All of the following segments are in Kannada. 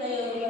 கையோடு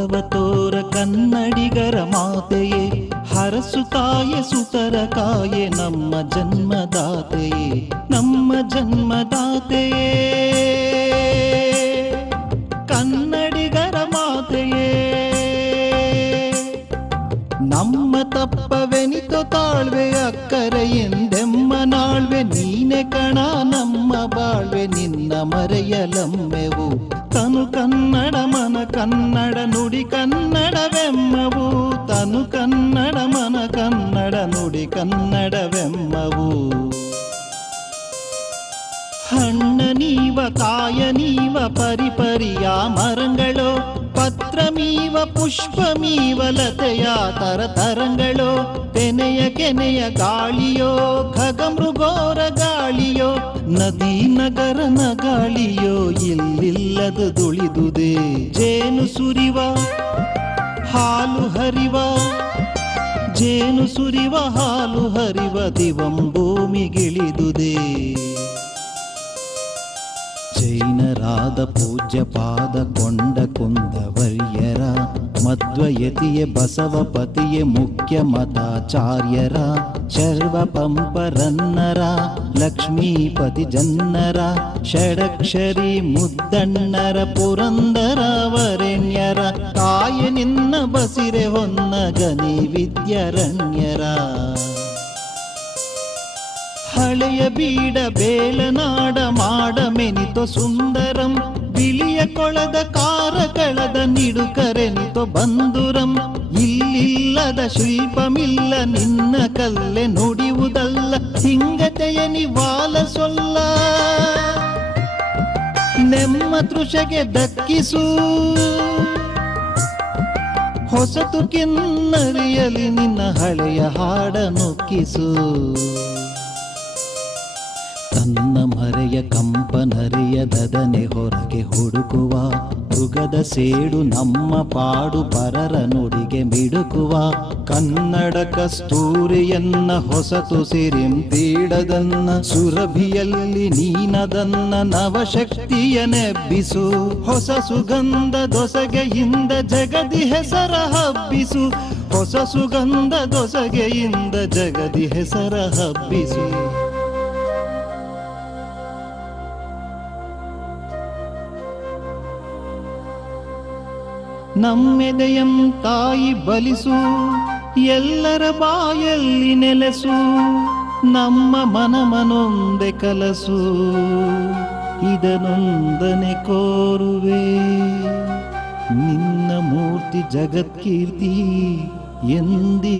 ಮೊಗವ ತೋರ ಕನ್ನಡಿಗರ ಮಾತೆಯೇ ಹರಸು ತಾಯೆ ಸುತರ ಕಾಯೆ. ಕನ್ನಡವೆಮ್ಮವು ತನು ಕನ್ನಡ ಮನ ಕನ್ನಡ ನುಡಿ ಕನ್ನಡವೆಮ್ಮವು. ಹಣ್ಣ ನೀವ ಕಾಯ ನೀವ ಪರಿಪರಿಯ ಮರಂಗಳೋ ಪತ್ರಮೀವ, ಪುಷ್ಪಮೀವ, ಲತೆಯ ತರ ತರಂಗಳೋ, ತೆನೆಯ ಕೆನೆಯ ಗಾಳಿಯೋ ಖಗ ಮೃಗೋರ ಗಾಳಿಯೋ, ನದಿ ನಗರನ ಗಾಳಿಯೋ ಇಲ್ಲಿಲ್ಲದ ದುಳಿದುದೆ ಜೇನು ಸುರಿವ, ಹಾಲು ಹರಿವ, ಜೇನು ಸುರಿವ, ಹಾಲು ಹರಿವ ದಿವಂ ಭೂಮಿಗಿಳಿದುದೇ ಜೈನರಾದ ಪೂಜ್ಯ ಪಾದ ಕೊಂಡ ಕುಂದವರ್ಯರ ಮಧ್ವಯತಿಯ ಬಸವಪತಿಯ ಮುಖ್ಯ ಮತಾಚಾರ್ಯರ ಶರ್ವ ಪಂಪರನ್ನರ ಲಕ್ಷ್ಮೀಪತಿ ಜನ್ನರ ಷಡಕ್ಷರಿ ಮುದ್ದಣ್ಣರ ಪುರಂದರ ವರೆಣ್ಯರ ಕಾಯ ನಿನ್ನ ಬಸಿರೆ ಹೊನ್ನ ಗನಿ ವಿದ್ಯರಣ್ಯರ ಹಳೆಯ ಬೀಡ ಬೇಲನಾಡ ಮಾಡ ಮೆನಿತೋ ಸುಂದರಂ. ಬಿಳಿಯ ಕೊಳದ ಕಾರ ಕಳದ ನಿಡುಕರೆನಿತೋ ಬಂದುರಂ ಇಲ್ಲಿಲ್ಲದ ಶಿಲ್ಪಮಿಲ್ಲ ನಿನ್ನ ಕಲ್ಲೆ ನುಡಿಯುವುದಲ್ಲ. ಸಿಂಗತೆಯ ನಿವಾಲ ಸೊಲ್ಲ. ನೆಮ್ಮ ತೃಷಗೆ ದಕ್ಕಿಸು. ಹೊಸತು ಕಿನ್ನರಿಯಲಿ ನಿನ್ನ ಹಳೆಯ ಹಾಡ ನುಕ್ಕಿಸು. ಮರೆಯ ಕಂಪನರಿಯದನೆ ಹೊರಗೆ ಹುಡುಕುವ, ಮೃಗದ ಸೇಡು ನಮ್ಮ ಪಾಡು ಪರರ ನುಡಿಗೆ ಮಿಡುಕುವ ಕನ್ನಡ ಕಸ್ತೂರಿಯನ್ನ ಹೊಸತು ಸಿರಿಂತೀಡದನ್ನ ಸುರಭಿಯಲ್ಲಿ ನೀನದನ್ನ ನವಶಕ್ತಿಯ ನೆಬ್ಬಿಸು, ಹೊಸ ಸುಗಂಧ ದೊಸಗೆಯಿಂದ ಜಗದಿ ಹೆಸರ ಹಬ್ಬಿಸು, ಹೊಸ ಸುಗಂಧ ದೊಸಗೆಯಿಂದ ಜಗದಿ ಹೆಸರ ಹಬ್ಬಿಸು. ನಮ್ಮೆದೆಯಂ ತಾಯಿ ಬಲಿಸು, ಎಲ್ಲರ ಬಾಯಲ್ಲಿ ನೆಲೆಸು, ನಮ್ಮ ಮನಮನೊಂದೆ ಕಲಸು, ಇದನೊಂದನೆ ಕೋರುವೆ. ನಿನ್ನ ಮೂರ್ತಿ ಜಗತ್ಕೀರ್ತಿ ಎಂದಿ